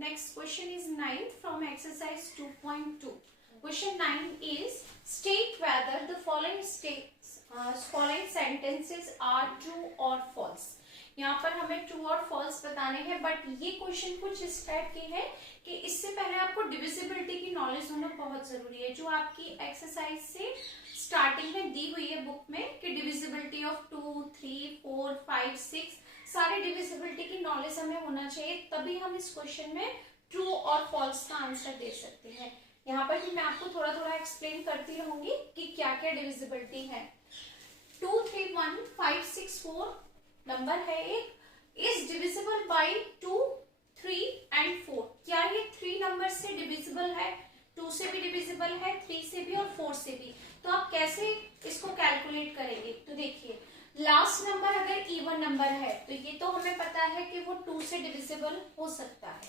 Next question is 9th from exercise 2.2. Question 9 is state whether the following sentences are true or false. यहाँ पर हमें true और false बताने हैं, but ये क्वेश्चन कुछ इस टाइप के हैं कि इससे पहले आपको डिविजिबिलिटी की नॉलेज होना बहुत जरूरी है, जो आपकी एक्सरसाइज से स्टार्टिंग में दी हुई है बुक में कि डिविजिबिलिटी ऑफ 2, 3, 4, 5, 6 सारे डिविजिबिलिटी की नॉलेज हमें होना चाहिए, तभी हम इस क्वेश्चन में ट्रू और फॉल्स का आंसर दे सकते हैं। यहाँ पर भी मैं आपको थोड़ा थोड़ा एक्सप्लेन करती रहूंगी कि क्या क्या डिविजिबिलिटी है। 2, 3, 1, 5, 6, 4 नंबर है एक, इज डिविजिबल बाई 2, 3 एंड 4। क्या ये 3 नंबर से डिविजिबल है? 2 से भी डिविजिबल है, 3 से भी और 4 से भी। तो आप कैसे इसको कैलकुलेट करेंगे? तो देखिए, लास्ट नंबर अगर इवन नंबर है तो ये तो हमें पता है कि वो 2 से डिविजिबल हो सकता है,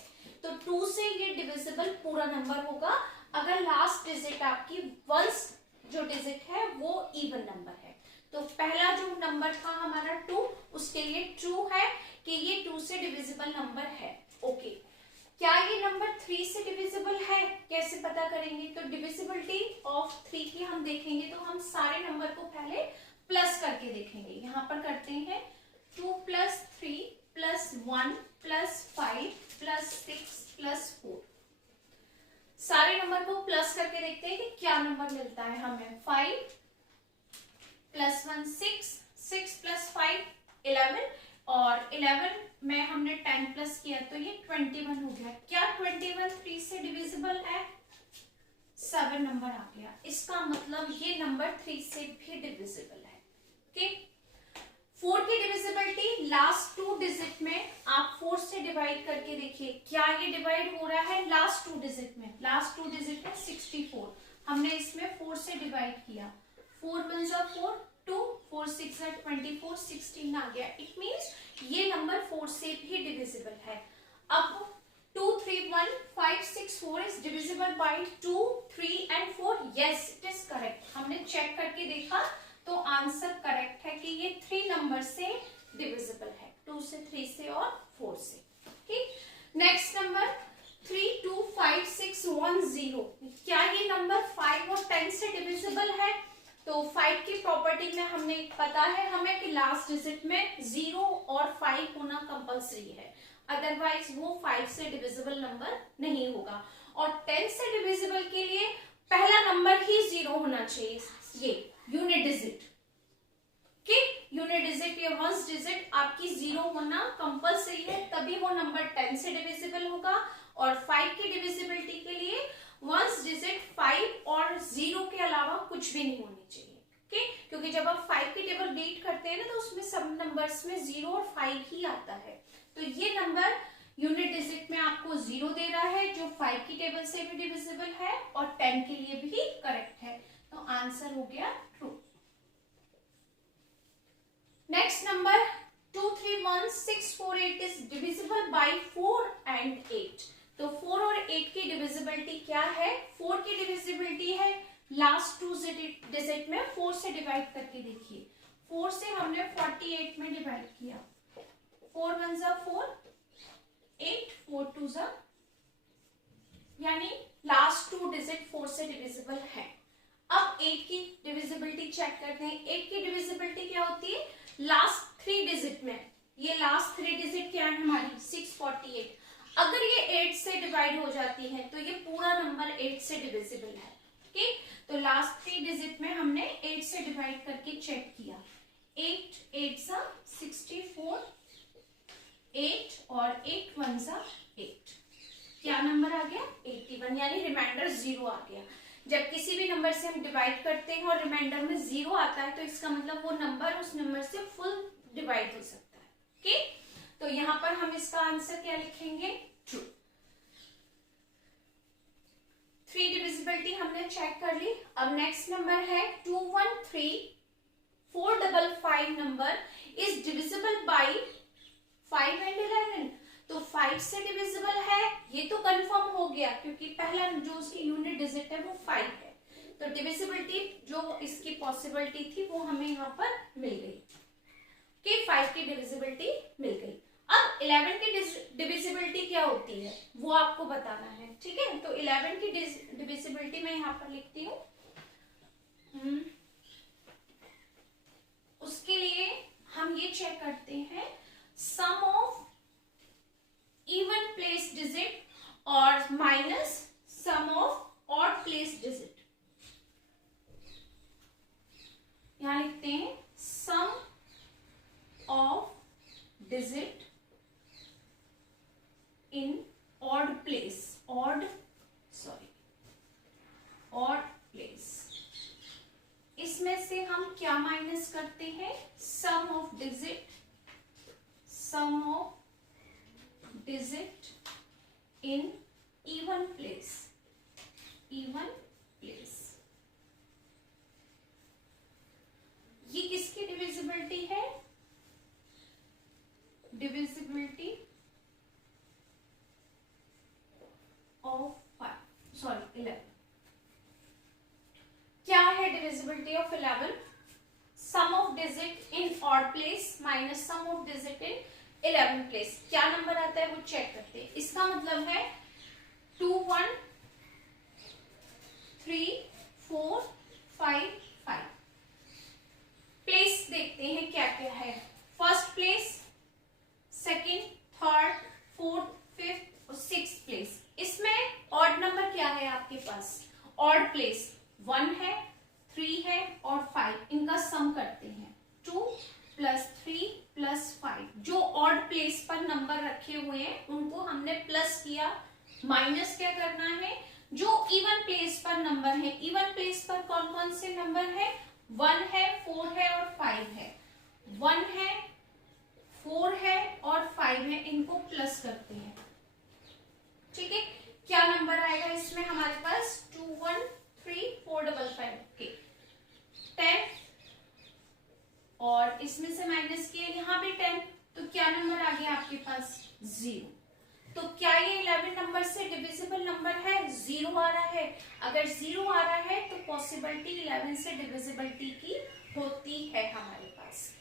तो 2 से ये डिविजिबल पूरा नंबर होगा अगर लास्ट डिजिट आपकी वंस जो डिजिट है वो इवन नंबर है। तो पहला जो नंबर था हमारा 2, उसके लिए ट्रू है कि ये 2 से डिविजिबल नंबर है। ओके, क्या ये नंबर 3 से डिविजिबल है? कैसे पता करेंगे? तो डिविजिबिलिटी ऑफ 3 की हम देखेंगे तो हम सारे नंबर को पहले प्लस करके देखेंगे। यहाँ पर करते हैं 2 + 3 + 1 + 5 + 6 + 4। सारे नंबर को प्लस करके देखते हैं कि क्या नंबर मिलता है हमें। 5 + 1 6, 6 + 5 11, और 11 में हमने 10 प्लस किया तो ये 21 हो गया। क्या 21 3 से डिविजिबल है? 7 नंबर आ गया। इसका मतलब ये नंबर 3 से भी डिविजिबल है। ओके, 4 की डिविजिबिलिटी लास्ट 2 डिजिट में आप 4 से डिवाइड करके देखिए, क्या ये डिवाइड हो रहा है लास्ट 2 डिजिट में? लास्ट 2 डिजिट में 64, हमने इसमें 4 से डिवाइड किया, 4 × 4 2, 4 × 6 = 24, 16 आ गया। इट मीन्स ये नंबर 4 से भी डिविजिबल है। अब 2, 3, 1, 5, 6, 4 is divisible by 2, 3 and 4। Yes, it is correct. हमने चेक करके देखा तो आंसर करेक्ट है कि ये 3 नंबर से डिविजिबल है, 2 से, 3 से और 4 से। ठीक, नेक्स्ट नंबर 3, 2, 5, 6, 1, 0। क्या ये नंबर 5 और 10 से डिविजिबल है? तो 5 की प्रॉपर्टी में हमने पता है हमें कि लास्ट डिजिट में 0 और 5 होना कंपल्सरी है, अदरवाइज वो 5 से डिविजिबल नंबर नहीं होगा। और 10 से डिविजिबल के लिए पहला नंबर ही 0 होना चाहिए, ये यूनिट डिजिट। यूनिट डिजिट या वंस डिजिट आपकी 0 होना कंपल्सरी है, तभी वो नंबर 10 से डिविजिबल होगा। और 5 की डिविजिबिलिटी के लिए वंस डिजिट 5 और 0 के अलावा कुछ भी नहीं होनी चाहिए। ओके, क्योंकि जब आप 5 की टेबल रीड करते हैं ना तो उसमें सब नंबर्स में 0 और 5 ही आता है। तो ये नंबर यूनिट डिजिट में आपको 0 दे रहा है, जो 5 की टेबल से भी डिविजिबल है और 10 के लिए भी करेक्ट है। तो आंसर हो गया true. Next number 2, 3, 1, 6, 4, 8 is divisible by 4 and 8। तो 4 और 8 की डिविजिबिलिटी क्या है? 4 की डिविजिबिलिटी है लास्ट 2 डिजिट में 4 से डिवाइड करके देखिए, 4 से हमने 48 में डिवाइड किया, 4 × 1 = 4, 8, 4 × 2 = यानी लास्ट 2 डिजिट 4 से डिविजिबल है। अब 8 की डिविजिबिलिटी चेक करते हैं। 8 की डिविजिबिलिटी क्या होती है? लास्ट 3 डिजिट में, ये लास्ट 3 डिजिट क्या है हमारी? 648। अगर ये 8 से डिवाइड हो जाती है तो ये पूरा नंबर 8 से डिविजिबल है। ठीक, तो लास्ट 3 डिजिट में हमने 8 से डिवाइड करके चेक किया, 8 8 सा 64, 8 और 8 1 सा 8। क्या नंबर आ गया? 81, यानी रिमाइंडर 0 आ गया। जब किसी भी नंबर से हम डिवाइड करते हैं और रिमाइंडर में 0 आता है तो इसका मतलब वो नंबर उस नंबर से फुल डिवाइड हो सकता है। ओके, तो यहाँ पर हम इसका आंसर क्या लिखेंगे? ट्रू। 3 डिविजिबिलिटी हमने चेक कर ली। अब नेक्स्ट नंबर है 21345 number is divisible by 5 and 11। तो 5 से डिविजिबल है, ये तो कंफर्म हो गया क्योंकि पहला जो उसकी यूनिट डिजिट है वो 5 है। तो डिविजिबिलिटी जो इसकी पॉसिबिलिटी थी वो हमें यहाँ पर मिल गई कि 5 की डिविजिबिलिटी मिल गई। अब 11 की डिविजिबिलिटी क्या होती है वो आपको बताना है, ठीक है। तो 11 की डिविजिबिलिटी मैं यहाँ पर लिखती हूँ। उसके लिए हम ये चेक करते हैं sum of even place digit और minus sum of odd place digit. यहां लिखते हैं sum of digit in odd place, odd place. इसमें से हम क्या माइनस करते हैं, sum of digit in even place. ये किसकी डिविजिबिलिटी है, डिविजिबिलिटी ऑफ 11। क्या है divisibility of 11? Sum of digit in odd place minus sum of digit in 11 place. क्या नंबर आता है वो चेक करते हैं। इसका मतलब है 2 1 3 4 5 5। प्लेस देखते हैं क्या क्या है। First place, second, third, fourth, fifth और सिक्स्थ प्लेस। इसमें ऑड नंबर क्या है आपके पास, ऑड प्लेस 1 है, 3 है और 5। इनका सम करते हैं 2 + 3 + 5। जो ऑड प्लेस पर नंबर रखे हुए हैं उनको हमने प्लस किया, माइनस क्या करना है जो इवन प्लेस पर नंबर है। इवन प्लेस पर कौन कौन से नंबर है, 1 है, 4 है और 5 है। 1 है, 4 है और 5 है, इनको प्लस करते हैं, ठीक है। क्या नंबर आएगा इसमें हमारे पास, 2 1 3 4 5 5 के 10। और इसमें से माइनस किया, यहाँ पे 10, तो क्या नंबर आ गया आपके पास, 0। तो क्या ये 11 नंबर से डिविजिबल नंबर है, 0 आ रहा है। अगर 0 आ रहा है तो पॉसिबिलिटी 11 से डिविजिबिलिटी की होती है हमारे पास,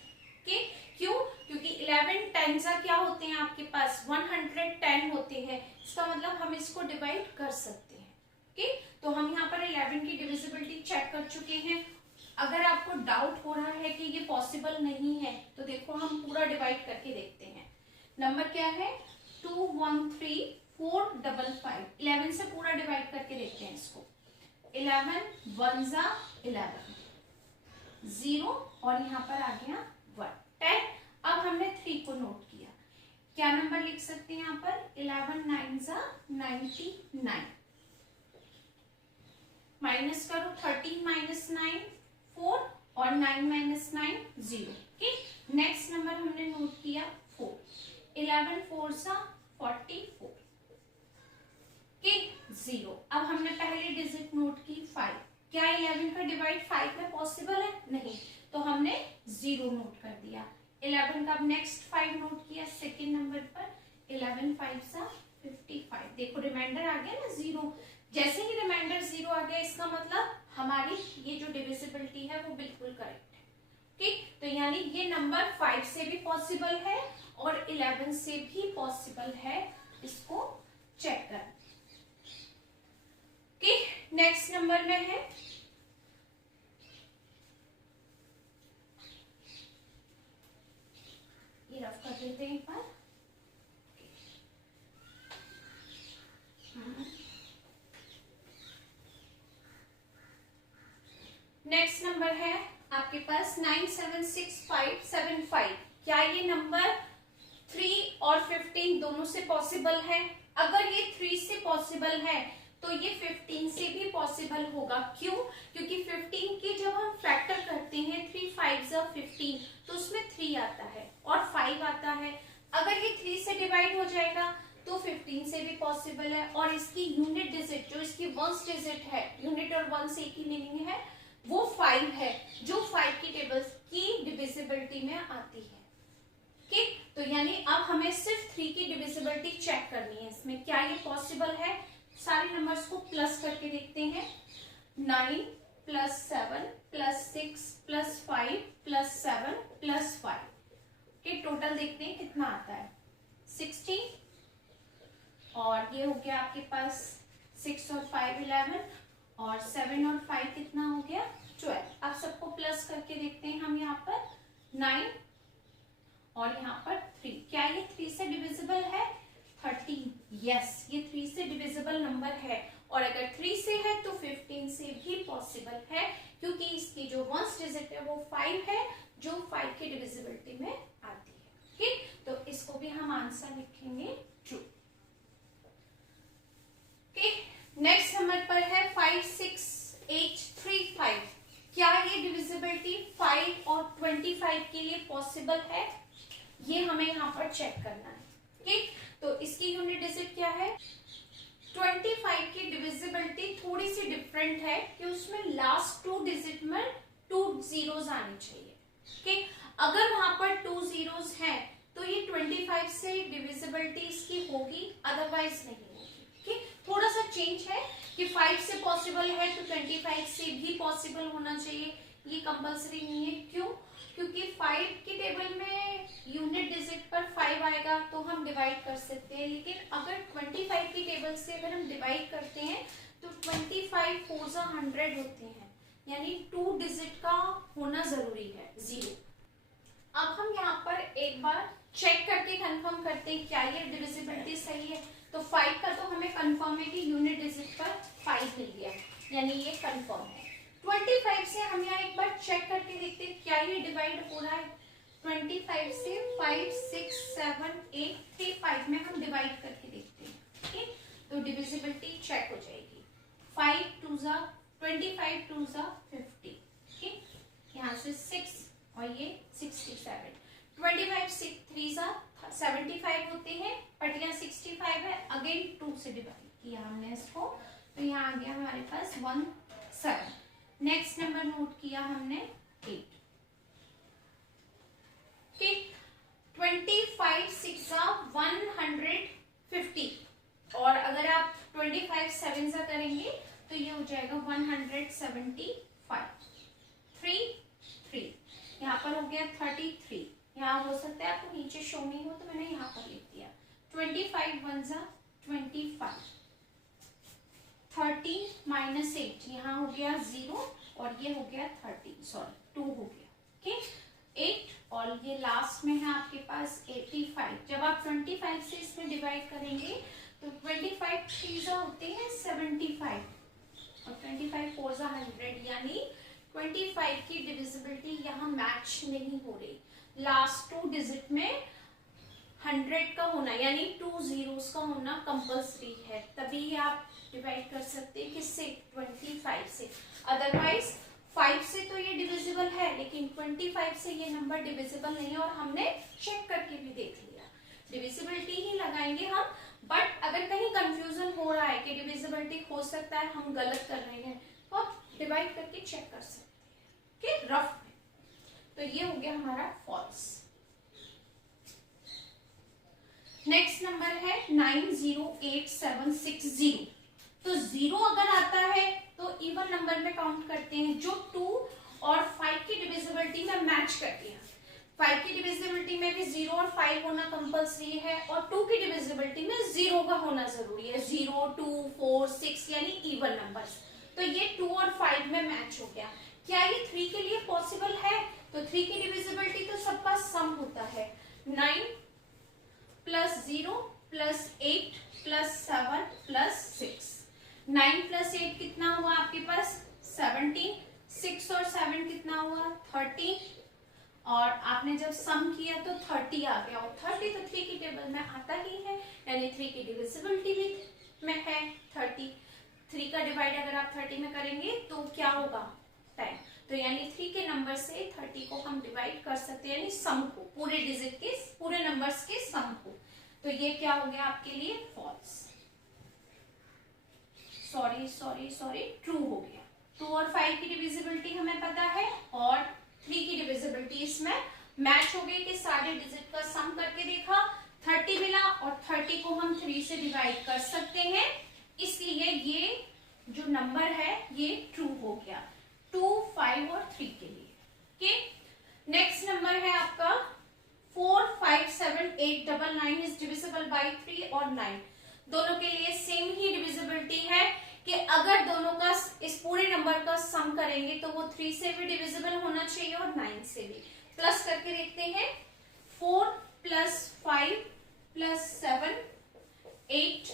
ठीक। क्यों, क्योंकि 11 टाइम्स क्या होते हैं आपके पास, 110 होते हैं। इसका मतलब हम इसको डिवाइड कर सकते हैं, ठीक। तो हम यहाँ पर 11 की डिविजिबिलिटी चेक कर चुके हैं। अगर आपको डाउट हो रहा है कि ये पॉसिबल नहीं है तो देखो हम पूरा डिवाइड करके देखते हैं। नंबर क्या है, 2 1 3 4 5 5। 11 से पूरा डिवाइड करके देखते हैं इसको। 11 1 × 11, 0 और यहाँ पर आ गया 1, 10। अब हमने 3 को नोट किया, क्या नंबर लिख सकते हैं यहाँ पर, 11 9 × 99। माइनस करो, 13 - 9 4 और 9 - 9 0, ठीक। नेक्स्ट नंबर हमने नोट किया 4, 11 4 × 44, ठीक, 0। अब हमने पहले डिजिट नोट की 5। क्या 11 का डिवाइड 5 में पॉसिबल है, नहीं, तो हमने 0 नोट कर दिया। 11 का अब नेक्स्ट 5 नोट किया सेकेंड नंबर पर, 11 5 × 55। देखो रिमाइंडर आ गया ना 0। जैसे ही रिमाइंडर 0 आ गया इसका मतलब हमारी ये जो डिविजिबिलिटी है वो बिल्कुल करेक्ट है, ठीक। तो यानी ये नंबर 5 से भी पॉसिबल है और 11 से भी पॉसिबल है, इसको चेक कर, ठीक। नेक्स्ट नंबर में है ये, रफ कर देते हैं एक बार। नेक्स्ट नंबर है आपके पास 97655। क्या ये नंबर 3 और 15 दोनों से पॉसिबल है? अगर ये 3 से पॉसिबल है तो ये 15 से भी पॉसिबल होगा। क्यों? क्योंकि 15 की जब हम फैक्टर करते हैं 3 5 × 15 तो उसमें 3 आता है और 5 आता है। अगर ये 3 से डिवाइड हो जाएगा तो 15 से भी पॉसिबल है। और इसकी यूनिट डिजिट, जो इसकी वंस डिजिट है, यूनिट और वंस एक ही मीनिंग है, वो 5 है, जो 5 की टेबल्स की डिविजिबिलिटी में आती है, ठीक। तो यानी अब हमें सिर्फ 3 की डिविजिबिलिटी चेक करनी है। इसमें क्या ये पॉसिबल है? सारे नंबर्स को प्लस करके देखते हैं। 9 + 7 + 6 + 5 + 7 + 5 के टोटल देखते हैं कितना आता है। 16 और ये हो गया आपके पास 6 और 5 11, और 7 और 5 कितना हो गया 12। आप सबको प्लस करके देखते हैं हम यहाँ पर 9 और यहाँ पर 3। क्या ये 3 से डिविजिबल है 13? यस, ये 3 से डिविजिबल नंबर है, और अगर 3 से है तो 15 से भी पॉसिबल है, क्योंकि इसकी जो वंस डिजिट है वो 5 है, जो 5 की डिविजिबिलिटी में आती है। ठीक, तो इसको भी हम आंसर लिखेंगे ट्रू। नेक्स्ट नंबर पर है 5 6 8 3 5। क्या ये डिविजिबिलिटी 5 और 25 के लिए पॉसिबल है? ये हमें यहाँ पर चेक करना है। ठीक, तो इसकी यूनिट डिजिट क्या है? 25 की डिविजिबिलिटी थोड़ी सी डिफरेंट है कि उसमें लास्ट 2 डिजिट में 2 जीरोस आने चाहिए। ठीक, अगर वहां पर 2 जीरोस हैं तो ये 25 से डिविजिबिलिटी इसकी होगी, अदरवाइज नहीं होगी। ठीक, थोड़ा सा चेंज है कि 5 से पॉसिबल है तो 25 से भी पॉसिबल होना चाहिए, ये कंपल्सरी नहीं है। क्यों? क्योंकि 5 की टेबल में यूनिट डिजिट पर 5 आएगा तो हम डिवाइड कर सकते हैं, लेकिन अगर 25 की टेबल से अगर हम डिवाइड करते हैं तो 25 4 100 होते हैं, यानी 2 डिजिट का होना जरूरी है, 0। अब हम यहाँ पर एक बार चेक करके कंफर्म करते हैं क्या ये डिविजिबिलिटी सही है। तो 5 का तो हमें कंफर्म है कि यूनिट डिजिट पर 5 मिल गया, यानी ये कंफर्म है। 25 से हम यहाँ एक बार चेक करके देखते हैं क्या ये डिवाइड हो रहा है। 25 से 5 6 7 8 3 5 में हम डिवाइड करके देखते हैं। ठीक, तो डिविजिबिलिटी चेक हो जाएगी। 5 2 जा 25 2 जा 50। ठीक, यहाँ से 6 और ये 67। 25 6 3 जा 75 होते हैं, बट यहाँ 65 है, अगेन 2 से डिवाइड किया हमने इसको, तो यहाँ आ गया हमारे पास 1 7। नेक्स्ट नंबर नोट किया हमने 8। ठीक, 25 6 जा 150, और अगर आप 25 7 जा करेंगे तो ये हो जाएगा 175। 3 3 यहाँ पर हो गया 33। यहाँ हो सकता है आपको नीचे शो नहीं हो तो मैंने यहाँ पर लिख दिया। 25 1 जा 25। 13 माइनस 8 यहाँ हो गया 0, और ये हो गया 2 हो गया। ठीक, 8 और ये लास्ट में है आपके पास 85। जब आप 25 से इसमें डिवाइड करेंगे तो 25 3 जा होते हैं 75, और 25 4 जा 100, यानी 25 की डिविजिबिलिटी यहाँ मैच नहीं हो रही। लास्ट 2 डिजिट में 100 का होना, यानी 2 जीरोस का होना कंपल्सरी है, तभी आप डिवाइड कर सकते हैं किससे? 25 से। अदरवाइज 5 से तो ये डिविजिबल है, लेकिन 25 से ये नंबर डिविजिबल नहीं है, और हमने चेक करके भी देख लिया। डिविजिबिलिटी ही लगाएंगे हम, बट अगर कहीं कंफ्यूजन हो रहा है कि डिविजिबिलिटी हो सकता है हम गलत कर रहे हैं, तो आप डिवाइड करके चेक कर सकते हैं। ठीक, रफ में। तो ये हो गया हमारा फॉल्स। नेक्स्ट नंबर है 908760। तो 0 अगर आता है तो इवन नंबर में काउंट करते हैं, जो 2 और 5 की डिविजिबिलिटी में मैच करती है। 5 की डिविजिबिलिटी में भी 0 और 5 होना कंपल्सरी है, और 2 की डिविजिबिलिटी में 0 का होना जरूरी है। 0 2 4 6 यानी इवन नंबर्स। तो ये 2 और 5 में मैच हो गया। क्या ये 3 के लिए पॉसिबल है? तो 3 की डिविजिबिलिटी तो सबका सम होता है। 9 plus 0 plus 8 plus 7 plus 6। 9 plus 8 कितना हुआ आपके पास? 17। 6 और 7 कितना हुआ? 13। और आपने जब सम किया तो 30 आ गया, और 30 तो 3 की टेबल में आता ही है, यानी 3 की डिविजिबिलिटी भी में है 30। 3 का डिवाइड अगर आप 30 में करेंगे तो क्या होगा? 10। तो यानी 3 के नंबर से 30 को हम डिवाइड कर सकते हैं, यानी सम को, पूरे डिजिट के, पूरे नंबर्स के सम को। तो ये क्या हो गया आपके लिए? फॉल्स। सॉरी ट्रू हो गया। 2 और 5 की डिविजिबिलिटी हमें पता है, और 3 की डिविजिबिलिटी इसमें मैच हो गई कि सारे डिजिट का सम करके देखा, 30 मिला, और 30 को हम 3 से डिवाइड कर सकते हैं, इसलिए ये जो नंबर है ये ट्रू हो गया 2 5 और 3 के लिए। ठीक, नेक्स्ट नंबर है आपका 4 5 7 8 9 9 इज डिविजिबल बाय 3 और 9। दोनों के लिए सेम ही डिविजिबिलिटी है कि अगर दोनों का इस पूरे नंबर का सम करेंगे तो वो 3 से भी डिविजिबल होना चाहिए और 9 से भी। प्लस करके देखते हैं, 4 + 5 + 7 8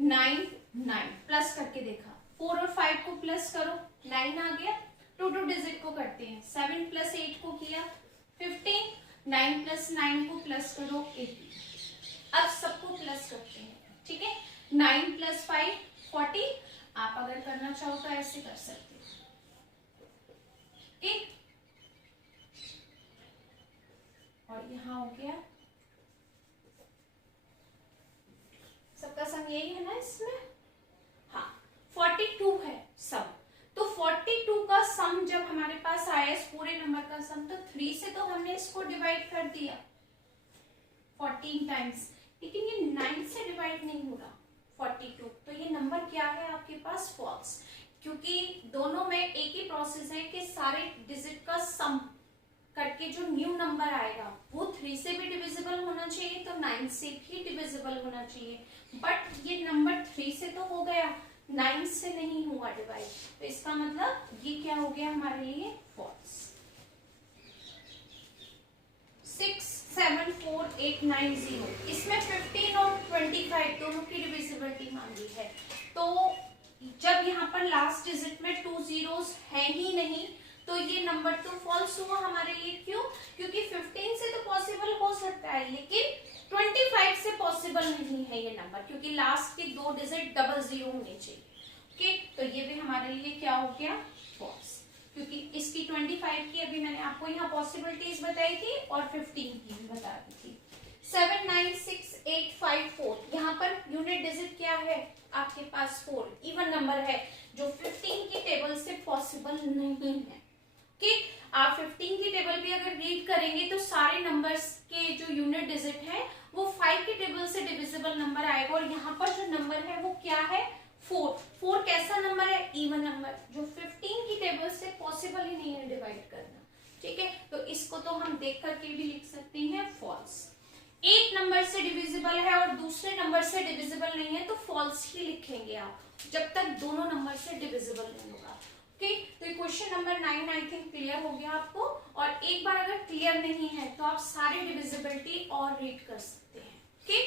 9 9 प्लस करके देखा, 4 और 5 को प्लस करो 9 आ गया। 2 डिजिट को करते हैं, 7 + 8 को किया 15, 9 + 9 को प्लस करो 18। अब सबको प्लस करते हैं, ठीक है। 9 + 5 40, आप अगर करना चाहो तो ऐसे कर सकते हो, ठीक। और यहां हो गया, सबका सम यही है ना इसमें, हाँ 42 है सम। तो 42 का सम जब हमारे पास आया इस पूरे नंबर का सम, तो 3 से तो हमने इसको डिवाइड कर दिया 14 टाइम्स, लेकिन ये 9 से डिवाइड नहीं हो रहा 42। तो ये नंबर क्या है आपके पास, फॉल्स, क्योंकि दोनों में एक ही प्रोसेस है कि सारे डिजिट का सम करके जो न्यू नंबर आएगा वो 3 से भी डिविजिबल होना चाहिए, तो 9 से भी डिविजिबल होना चाहिए। बट ये नंबर 3 से तो हो गया, 9 से नहीं हुआ डिवाइड, तो इसका मतलब ये क्या हो गया हमारे लिए, फॉल्स। 6 7 4 8 9 0, इसमें 15 और 25 दोनों की डिविजिबिलिटी मांगी है। तो जब यहाँ पर लास्ट डिजिट में 2 zeros है ही नहीं, तो ये नंबर तो फॉल्स हुआ हमारे लिए। क्यों? क्योंकि 15 से तो पॉसिबल हो सकता है, लेकिन 25 से पॉसिबल नहीं है ये नंबर, क्योंकि लास्ट के 2 डिजिट डबल 0 होने चाहिए। ओके, तो ये भी हमारे लिए क्या हो गया, फॉल्स, क्योंकि इसकी 25 की अभी मैंने आपको यहाँ पॉसिबिलिटीज बताई थी और 15 की भी बता दी थी। 7 9 6 8 5 4, यहाँ पर यूनिट डिजिट क्या है आपके पास, 4 इवन नंबर है, जो 15 की टेबल से पॉसिबल नहीं है। कि आप 15 की टेबल भी अगर रीड करेंगे तो सारे नंबर्स के जो यूनिट डिजिट है वो 5 की टेबल से डिविजिबल नंबर आएगा, और यहाँ पर जो नंबर है वो क्या है, 4। 4 कैसा नंबर है, इवन नंबर, जो 15 की टेबल से पॉसिबल ही नहीं है डिवाइड करना, ठीक है। तो इसको तो हम देख करके भी लिख सकते हैं फॉल्स। एक नंबर से डिविजिबल है और दूसरे नंबर से डिविजिबल नहीं है, तो फॉल्स ही लिखेंगे आप, जब तक दोनों नंबर से डिविजिबल नहीं होगा। ओके, तो ये question number 9 I think clear हो गया आपको। और एक बार अगर क्लियर नहीं है तो आप सारे डिविजिबिलिटी और रीड कर सकते हैं। ओके।